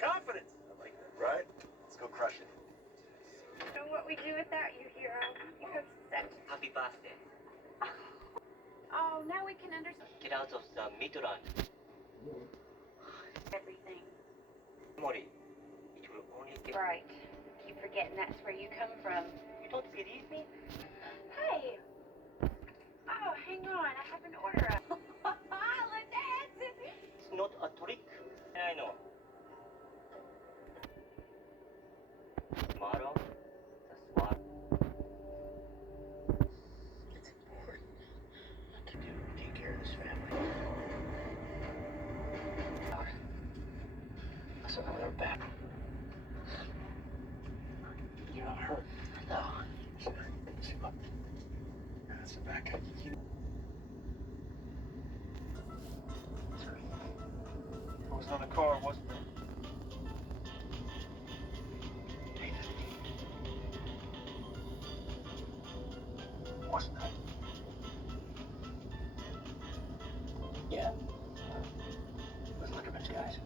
Confidence. I like that, right? Let's go crush it. You know what we do without you, hero? You have such... Happy birthday. Oh, now we can understand Get out of the Midland. everything. Mori, it will only get... Right. Keep forgetting that's where you come from. You don't believe me? Hey! Oh, hang on. I have an order up. Let's dance! It's not a trick. I know. Tomorrow, the swap. It's important to take care of this family. So now they're back. You're not hurt. No. See what? That's the back. Sorry. It was on the car, wasn't it? Wasn't it? Yeah. It was Lickerman's guys.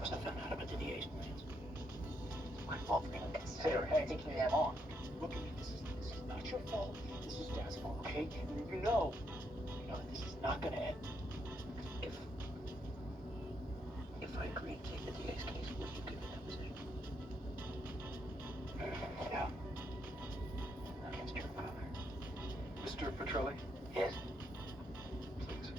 Must have found out about the DA's plans. It's my fault for being inconsiderate. Hey, taking them on. Look at me. This is not your fault. This is Dad's fault, okay? And you know that this is not gonna end. If I agree to take the DA's case, will you give me that position? Yeah. Against your father. Mr. Petrelli? Yes. Please.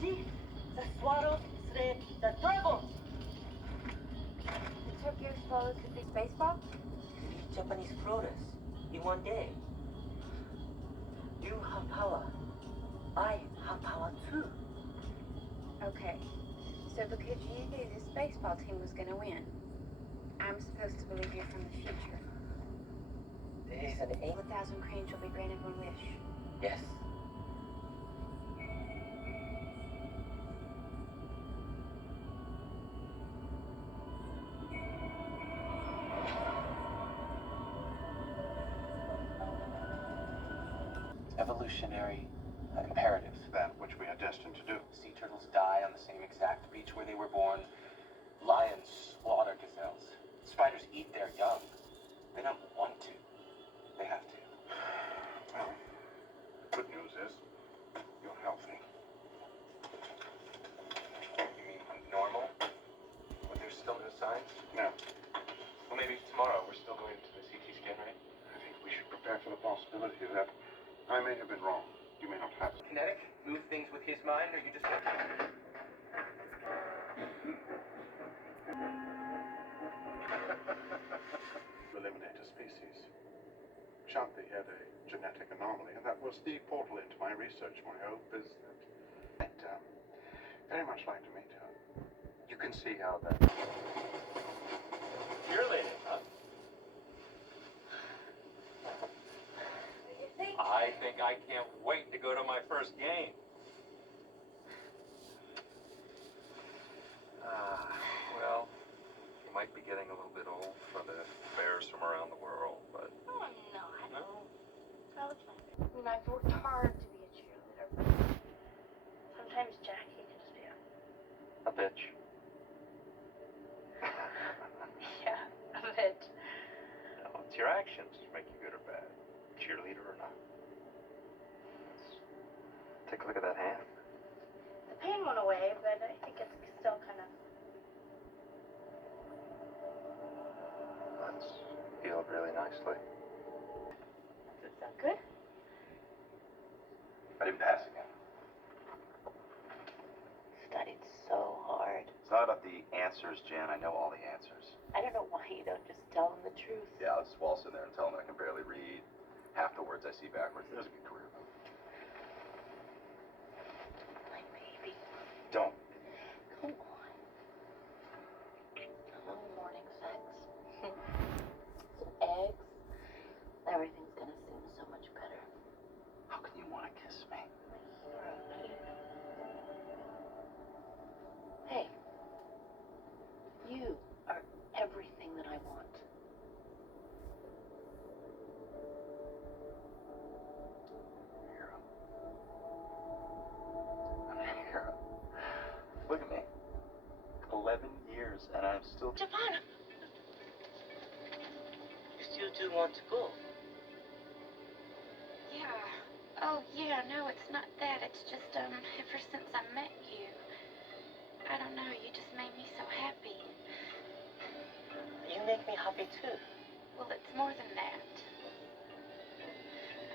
See? The swallows slay the dragons. The Tokyo Swallows could be baseball? Japanese flores in one day. You have power. I have power too. Okay. So because you knew this baseball team was going to win, I'm supposed to believe you from the future. There is an aim. 1,000 cranes will be granted one wish. Yes. Evolutionary imperative. That which we are destined to do. Sea turtles die on the same exact beach where they were born. Lions slaughter gazelles. Spiders eat their young. They don't want to. They have to. Well, good news is you're healthy. You mean normal? When there's still no signs? No, Well, maybe tomorrow we're still going to the CT scan, right? I think we should prepare for the possibility that I may have been wrong. You may not have. Kinetic? Move things with his mind, or you just... Eliminate a species. Shanti had a genetic anomaly, and that was the portal into my research. My hope is that I'd very much like to meet her. You can see how that... Cheerleading, huh? I think I can't wait to go to my first game. Well, you might be getting a little bit old for the fairs from around the world, but... Oh, I'm not. No? I mean, I've worked hard to be a cheerleader, but sometimes Jackie can just be A bitch. yeah, a bit. No, it's your actions that make you good or bad. Cheerleader or not. Take a look at that hand. The pain went away, but I think it's still kind of... That's healed really nicely. Does it sound good? I didn't pass again. Studied so hard. It's not about the answers, Jan. I know all the answers. I don't know why you don't just tell them the truth. Yeah, I'll just waltz in there and tell them I can barely read. Half the words I see backwards. There's a good career. My baby. Don't. years, and I'm still... Japan! You still do want to go? Yeah. Oh, yeah, no, it's not that. It's just, ever since I met you, I don't know, you just made me so happy. You make me happy too. Well, it's more than that.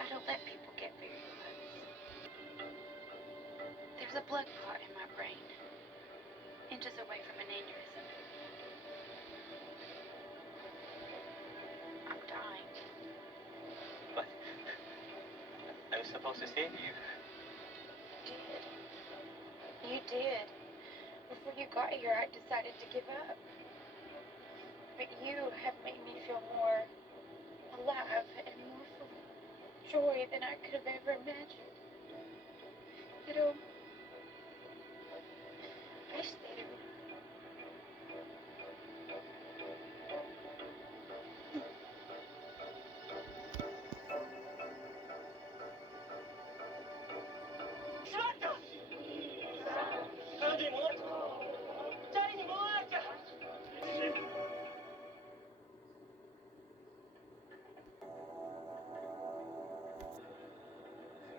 I don't let people get very close. There's a blood clot in my brain, inches away from an aneurysm. I'm dying. But I was supposed to save you. You did. You did. Before you got here, I decided to give up. But you have made me feel more alive and more full of joy than I could have ever imagined. Pero espero.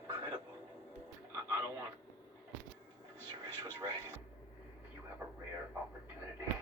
Incredible. I don't want... Suresh was right. You have a rare opportunity.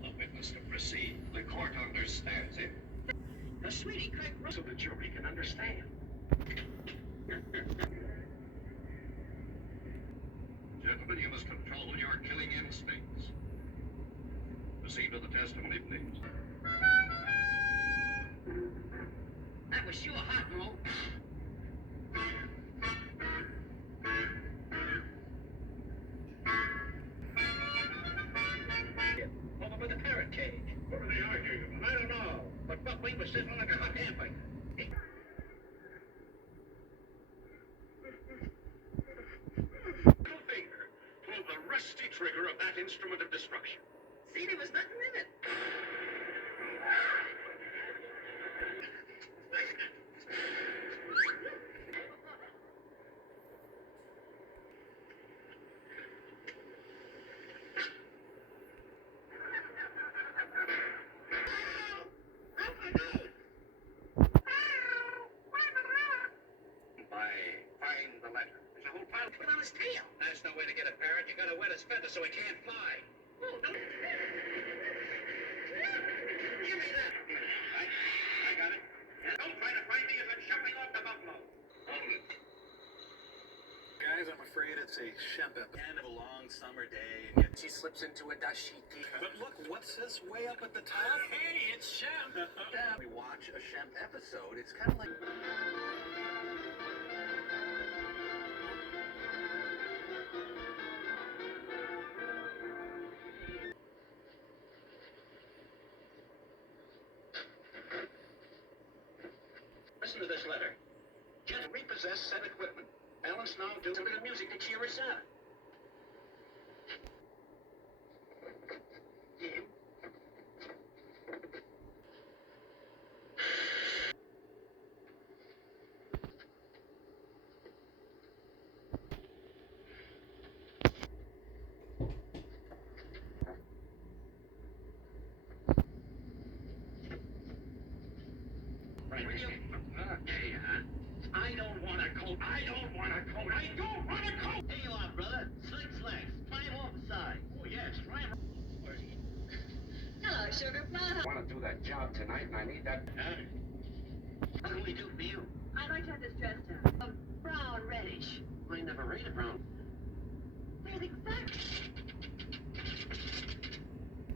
The witness to proceed. The court understands it. Now, sweetie, Craig, so the jury can understand. Gentlemen, you must control your killing instincts. Proceed with the testimony, please. That was sure hot, Mo. Over by the parrot cage. What were they arguing about? I don't know. But Buckwheat was sitting like a hot hamburger. Middle finger pulled the rusty trigger of that instrument of destruction. See, there was nothing in it. Find the letter. There's a whole pile of it on his tail. That's no way to get a parrot. You gotta wet his feathers so he can't fly. Oh, don't... Give me that. I got it. And don't try to find me as I'm shuffling off the buffalo. Guys, I'm afraid it's a Shemp end of a long summer day, and yet She slips into a dashiki. But look, what's this way up at the top? Hey, it's Shemp. We watch a Shemp episode, it's kind of like... listen to this letter. Just repossess said equipment. Balance now do a bit of music to cheer us up. Right. Okay, I don't want a coat. I don't want a coat. I don't want a coat. Here you are, brother. Slick slacks. Try him off the side. Oh, yes, try him. Where's he? Hello, Sugar Plum. I want to do that job tonight, and I need that. What can we do for you? I'd like to have this dress done. Brown reddish. I never rated brown. Where's exactly?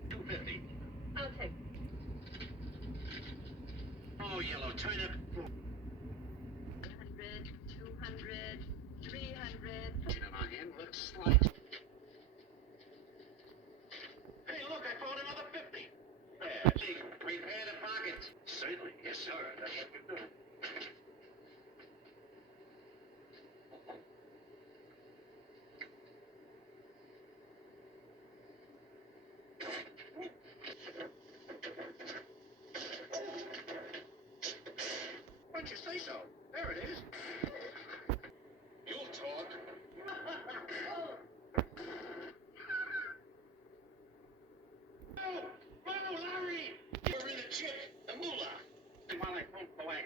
$250. I'll take. Oh, yellow, turn it. 100, 200, 300. In my hand, let's slide. Hey, look, I found another 50. There, see, repair the pockets. Certainly, yes, sir. That's what you do. Why don't you say so? There it is. You'll talk. Oh, Larry! You're in the chip, the moolah. While I pump away.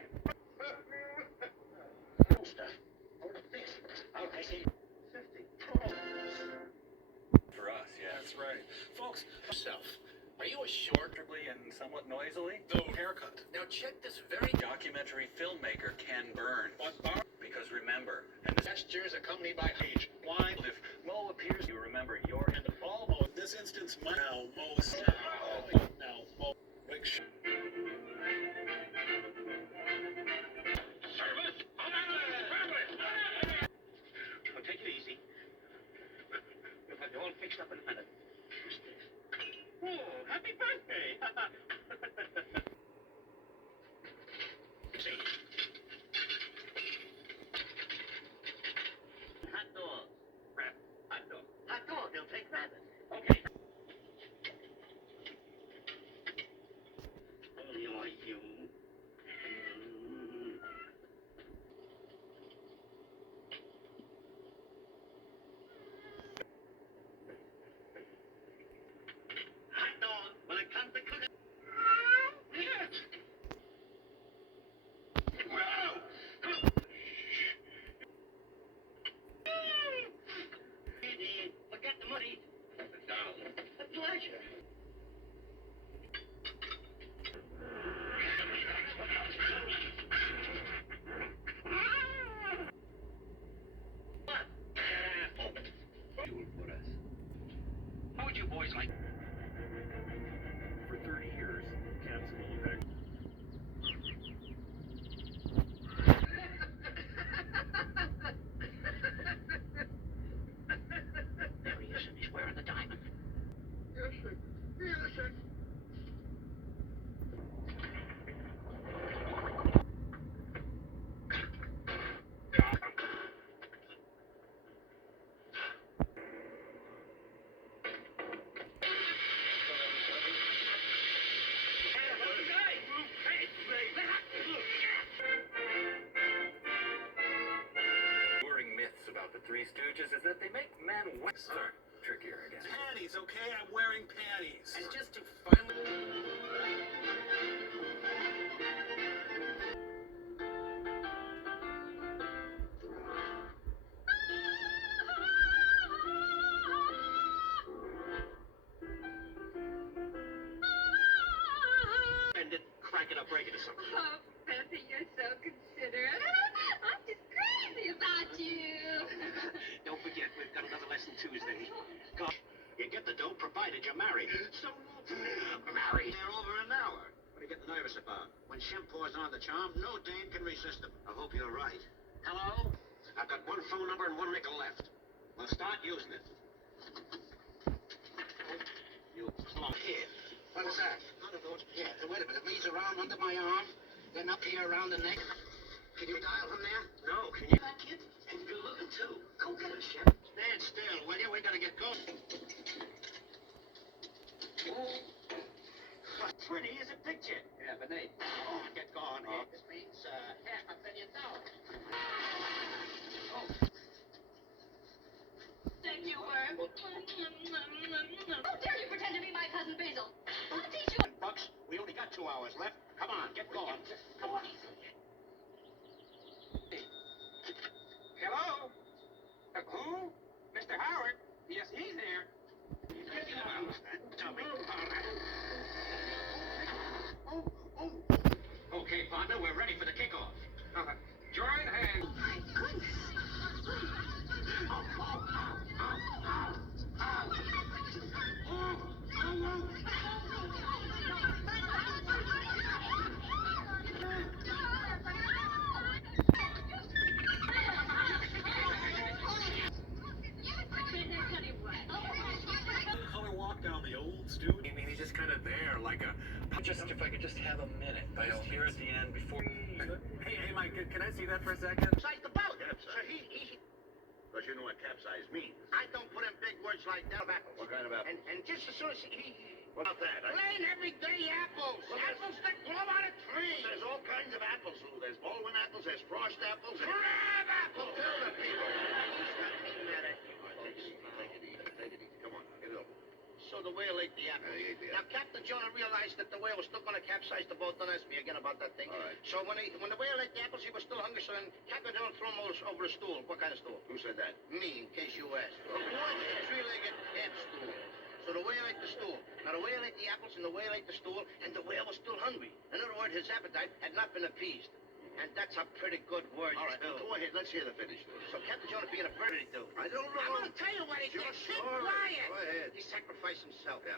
Stuff. I'll take it. 50. For us, yeah. That's right. Folks, Yourself. Are you a short? comfortably and somewhat noisily, No haircut. Now check this very documentary filmmaker Ken Burn. But bar Because remember, and this gestures accompanied by page. Why? if Mo appears, you remember your And almost this instance, my now most now most service. Well, take it easy. We'll have you all fixed up in a minute. Oh, happy birthday! See. Hot dog. Wrap. Hot dog. Hot dog. They'll take that. Okay. Oh, you're you. Hot dog. When it comes to cooking. Yes. Wow. Forget the money. Down. A pleasure. What? You will put us. How would you boys like? for 30 years, Cancer manufacturer. There he is, and he's wearing the diamond. Enduring myths about the Three Stooges is that they make men wet. Trickier, I guess. Panties, okay? I'm wearing panties. And just to finally... And it crack it up, break it or something. Oh, Peppy, you're so considerate. I'm just crazy about you. Don't forget, we've got another lesson Tuesday. Go. You get the dope provided you're married. So, married. They're over an hour. What are you getting nervous about? When Shim pours on the charm, no dame can resist him. I hope you're right. Hello? I've got one phone number and one nickel left. Well, start using it. You plum. Here. What is that? None of those. Yeah, wait a minute. Leads around under my arm, then up here around the neck. Can you dial from there? No, can you? That kid? And you're looking too. Go get him, Shep. Stand still, will you? We gotta get going. Pretty is a picture. Yeah, but Nate. Oh, get going. This means $500,000. Thank you, worm. How dare you pretend to be my cousin Basil? I'll teach you. Bucks, we only got 2 hours left. Come on, get going. Come on. Hello? Who? Mr. Howard? Yes, he's there. Tell me. All right. Oh. Okay, partner, we're ready for the kickoff. Join hands. My goodness. Color walk down the old studio. I mean, he's just kind of there, like a. Just if I could just have a minute. Just here at the end before. Hey, Mike, can I see that for a second? Capsize the boat. So he. Because you know what capsize means. I don't put in big words like that. What kind of apple? And just as soon as he. What about that? Plain everyday apples. Apples that grow on a tree. There's all kinds of apples, Lou. There's Baldwin apples, there's frost apples. Crab apples. Tell the people. Take it easy. Come on, get it over. So the whale ate the apple. Now, Captain Jonah realized that the whale was still going to capsize the boat. Don't ask me again about that thing. All right. So when the whale ate the apples, he was still hungry, so then Captain Jonah threw him over a stool. What kind of stool? Who said that? Me, in case you asked. A wood, three-legged camp stool. So the whale ate the stool. Now, the whale ate the apples, and the whale ate the stool, and the whale was still hungry. In other words, his appetite had not been appeased. And that's a pretty good word, all right, too. Go ahead. Let's hear the finish. So Captain Jonah being a birdie, do. I don't know. I'm going to tell you what he did. Sit quiet. Go ahead. He sacrificed himself. Yeah.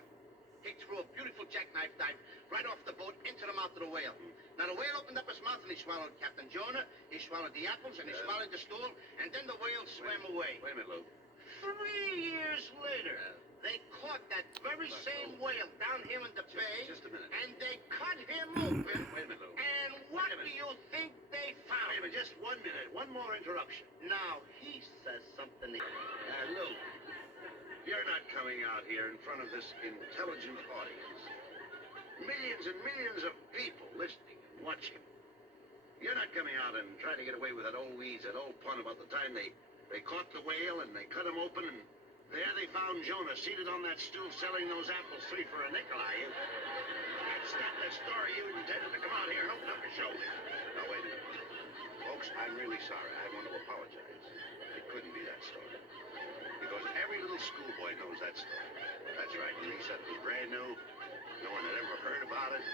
He threw a beautiful jackknife dive right off the boat into the mouth of the whale. Now, the whale opened up his mouth, and he swallowed Captain Jonah. He swallowed the apples, and he swallowed the stool. And then the whale swam away. Wait a minute, Lou. 3 years later, they caught that very same whale down here in the bay. Just a minute. And they cut him open. Wait a minute, Lou. And what do you think they found? Wait a minute, just 1 minute. One more interruption. Now, he says something. Lou, you're not coming out here in front of this intelligent audience. Millions and millions of people listening and watching. You're not coming out and trying to get away with that old pun about the time they caught the whale and they cut him open and there they found Jonah seated on that stool selling those apples 3 for a nickel, are you? That's not the story you intended to come out here and open up your show with. Now, wait a minute. Folks, I'm really sorry. I want to apologize. It couldn't be that story. Because every little schoolboy knows that story. That's right. When he said it was brand new, no one had ever heard about it.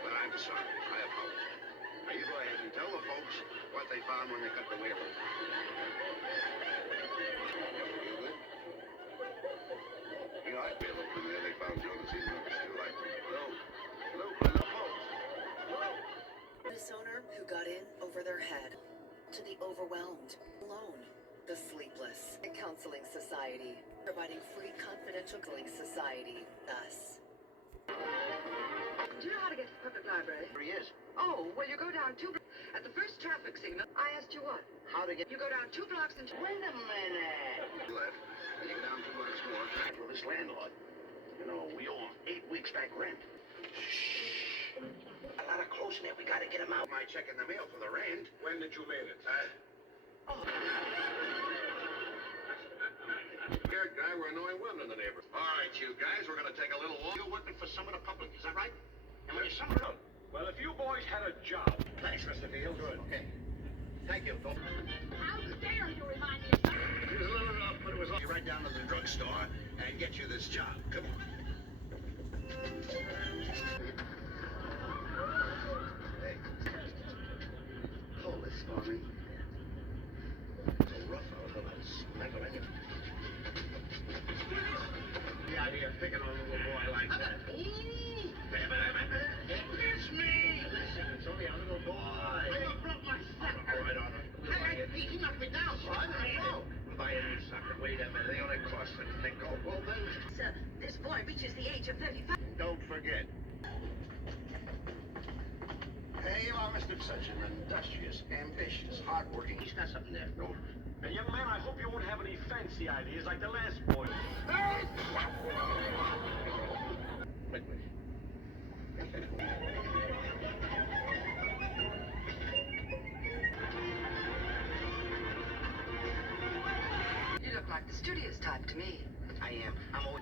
But I'm sorry. I apologize. Now, you go ahead and tell the folks what they found when they cut the whale open. You know, I'd be open there. They found Jonah seated on the stool like, hello, folks. Hello. Business owner who got in over their head, to the overwhelmed, alone, the sleepless, a counseling society, providing free confidential counseling society, thus. Do you know how to get to the public library? There he is. Oh, well, you go down 2 blocks. At the first traffic signal, I asked you what? How to get... You go down 2 blocks and... Wait a minute. Left. And you go down 2 blocks more. For this landlord. You know, we owe him 8 weeks back rent. Shh. A lot of close in there. We gotta get him out. My check in the mail for the rent. When did you mail it? Scared guy, we're annoying one in the neighborhood. All right, you guys, we're gonna take a little walk. You're working for some of the public, is that right? And when you're somewhere else. Well, if you boys had a job. Thanks, Mr. Field. Good. Okay. Thank you, folks. How dare you remind me of something? It was a little rough, but it was all right down to the drugstore and get you this job. Come on. Hey. Hold this for me. It's a rough out of us. Smack-a-mack-a. The idea of picking on a little boy like that. It's me! Listen, it's only a little boy. I broke my sucker. All right, Arnold. He knocked me down, so I'm gonna go. Buy a new sucker. Wait a minute. They only cost a nickel. Well, then... Sir, this boy reaches the age of 35. Don't forget. Hey, Thomas is such an industrious, ambitious, hard-working. He's got something there. No. And young man, I hope you won't have any fancy ideas like the last boy. Wait. You look like the studious type to me. I am. I'm old.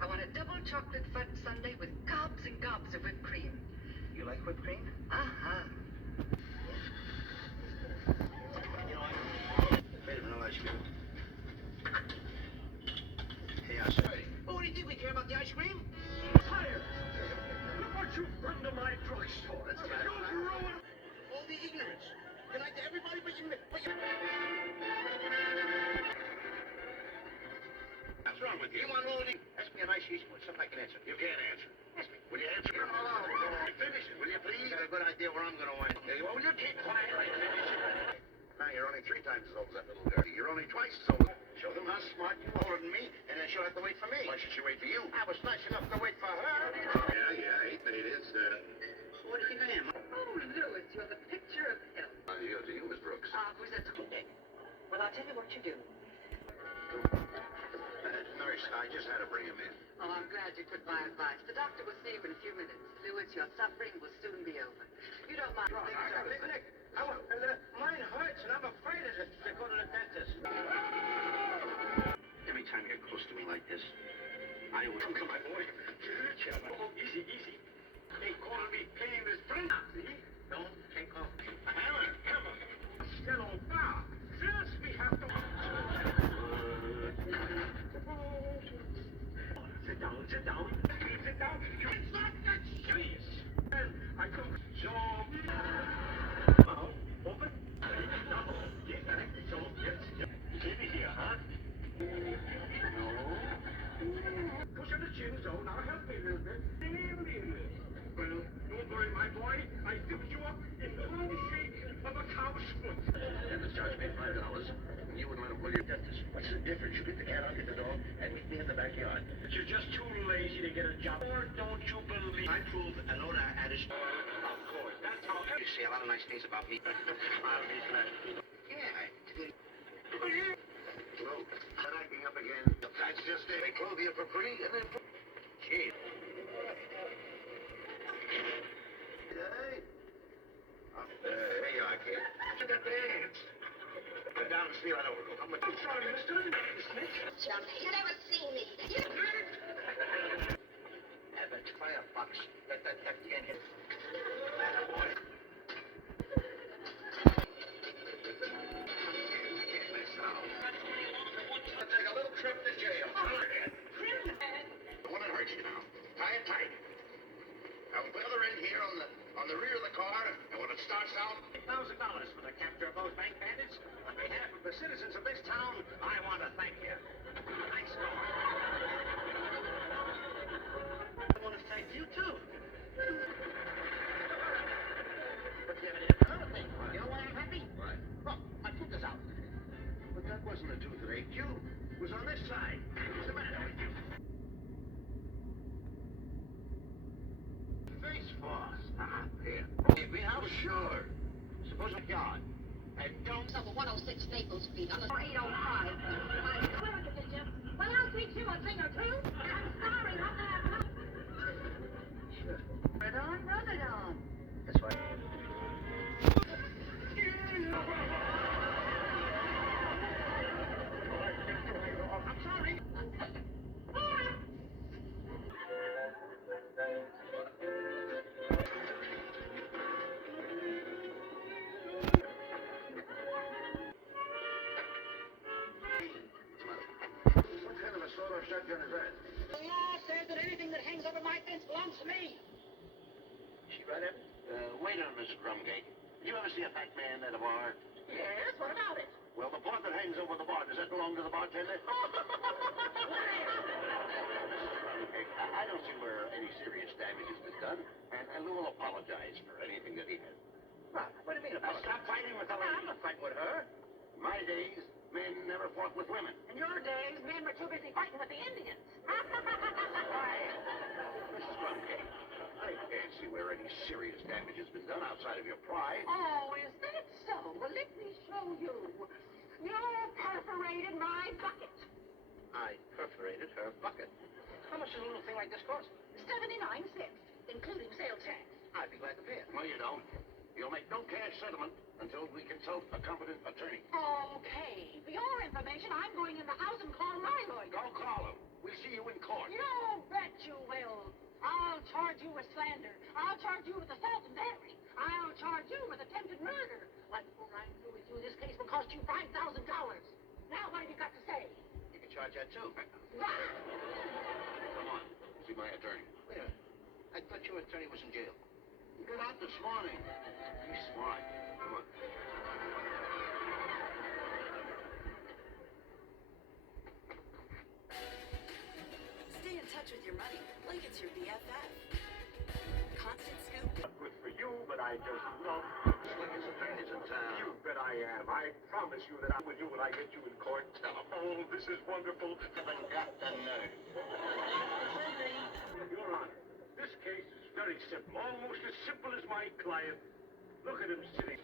I want a double chocolate fudge sundae with gobs and gobs of whipped cream. You like whipped cream? Uh-huh. Made vanilla ice cream. Hey, I say. Oh, what do you think we care about the ice cream? Fire! Look what you've done to my drugstore. That's You've right. ruined... All the ignorance. Good night to everybody but you. What's wrong with you? You want all the... Ask me a nice easy one, something I can answer. You can't answer. Ask me. Will you answer? Come along. Finish it, will you please? I got a good idea where I'm going to wind up. Well, will you keep quiet right finish it? Now, you're only 3 times as old as that little girl. You're only twice as old. Show them how smart you are older than me, and then she'll have to wait for me. Why should she wait for you? I was nice enough to wait for her. Yeah, 8 it is. What do you think I am? Oh, Louis, you're the picture of health. To you, Miss Brooks. Who's that? Well, I'll tell you what you do. Nurse, I just had to bring him in. Oh, I'm glad you took my advice. The doctor will see you in a few minutes. Louis, your suffering will soon be over. You don't mind... Nick, mine hurts, and I'm afraid of it. To go to the dentist. Every time you're close to me like this, I will... Come on, my boy. Oh, easy. They call me pain is friend. See? Don't take off. Hammer. Yellow bar. First, we have to... Sit down. Sit down. It's not that serious. And I took so... Open. Get back. So, yes. Give me here, huh? No. Push on the chin, so now help me a little bit. Well, don't worry, my boy. I dipped you up in one shake of a cow's foot. And the charge me $5. And you wouldn't let him pull your dentist. What's the difference? You get the cat out, get the dog, and meet me in the backyard. But you're just too lazy to get a job. Or don't you believe I prove a load of addition? Of course. That's how you say a lot of nice things about me. I'll be glad. Yeah. Well, start acting up again. That's just it. They clothe you for free and then... Gee. Hey. Hey, you are, kid. You got the hands. Sit down and steal that over. I'm sorry, mister. Chump, you never seen me. Have a firefox. Let that FDN hit. Boy. I'll take a little trip to jail. The one that hurts you now. Tie it tight. Now put the other end here on the rear of the car, and when it starts out, $1,000 for the capture of those bank bandits. On behalf of the citizens of this town, I want to thank you. Nice going. I want to thank you too. But you have another thing. You know why I'm happy? Why? Look, my tooth is out. But that wasn't a tooth that ate you. It was on this side. What's the matter with you? Face force. Here. Maybe, I'm sure. Suppose I'm God. And don't... Number 106 Maple Street on the 805. Well, I'll teach you a thing or two. I'm sorry, not that. Sure. Run it on. That's right. I'm sorry. What kind of a sawed-off shotgun is that? The law says that anything that hangs over my fence belongs to me. She right up? Wait a minute, Mr. Crumgate. Did you ever see a fat man at a bar? Yes, what about it? Well, the board that hangs over the bar, does that belong to the bartender? I don't see where any serious damage has been done, and Lou will apologize for anything that he has. What do you mean apologize? Stop fighting with her. I'm not fighting with her. In my days, men never fought with women. In your days, men were too busy fighting with the Indians. Mrs. Grunke, I can't see where any serious damage has been done outside of your pride. Oh, is that so? Well, let me show you. You perforated my bucket. I perforated her bucket. How much does a little thing like this cost? 79 cents, including sales tax. I'd be glad to pay it. No, you don't. You'll make no cash settlement until we consult a competent attorney. Okay, for your information, I'm going in the house and call my lawyer. Go call him. We'll see you in court. You bet you will. I'll charge you with slander. I'll charge you with assault and battery. I'll charge you with attempted murder. What I'm through with you, this case will cost you $5,000. Now, what have you got to say? You can charge that too. What? Come on, see my attorney. Wait a minute. I thought your attorney was in jail. You got out this morning. He's smart. Come on. Stay in touch with your money like it's your BFF. Constant Scoop. Good for you, but I just love Slickest attorneys in town. you. Bet I am. I promise you that I'm with you when I get you in court. Oh, this is wonderful. Haven't got the nerve. Your Honor, this case is very simple. Almost as simple as my client. Look at him sitting.